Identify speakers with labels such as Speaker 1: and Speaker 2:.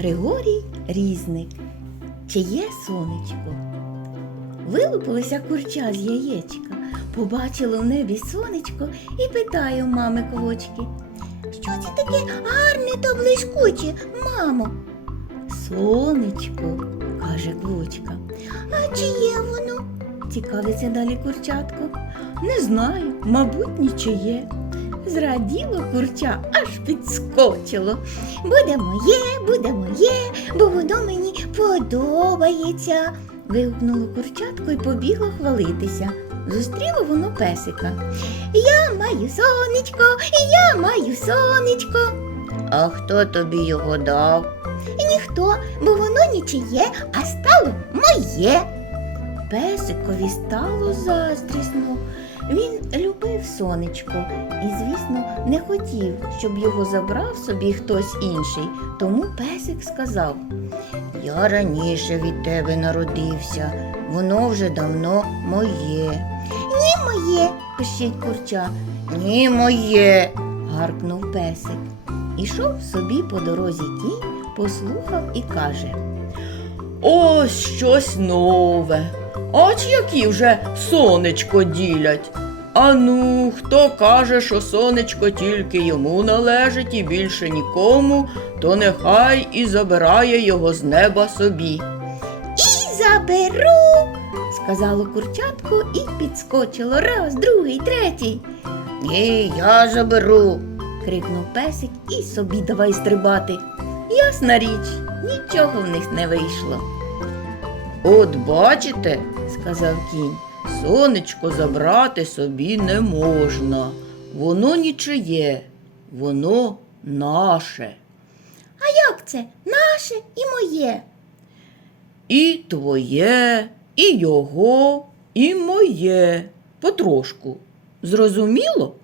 Speaker 1: Григорій Різник. Чиє сонечко? Вилупилося курча з яєчка, побачило в небі сонечко і питає у мами квочки. Що це таке гарне та блискуче, мамо? Сонечко, каже квочка. А чиє воно? цікавиться далі курчатко. Не знаю, мабуть, нічиє. Зраділо курча, аж підскочило. Буде моє, буде моє, бо воно мені подобається. вигукнуло курчатко і побігло хвалитися. Зустріло воно песика. Я маю сонечко, я маю сонечко. А хто тобі його дав? Ніхто, бо воно нічиє, а стало моє. Песикові стало заздрісно. Він любив сонечко і, звісно, не хотів, щоб його забрав собі хтось інший. Тому песик сказав: Я раніше від тебе народився, воно вже давно моє. Ні, моє, пищить курча. Ні, моє. гаркнув песик. Ішов собі по дорозі кінь, послухав і каже.
Speaker 2: Ось щось нове. Ач які вже сонечко ділять. Ану, хто каже, що сонечко тільки йому належить і більше нікому, то нехай і забирає його з неба собі.
Speaker 1: І заберу, сказало курчатко і підскочило раз, другий, третій. Ні, я заберу, крикнув песик і собі давай стрибати. Ясна річ, нічого в них не вийшло,
Speaker 2: От бачите,
Speaker 1: сказав кінь.
Speaker 2: Сонечко забрати собі не можна. Воно нічиє, воно наше.
Speaker 1: А як це? Наше і моє.
Speaker 2: І твоє, і його, і моє. Потрошку. Зрозуміло?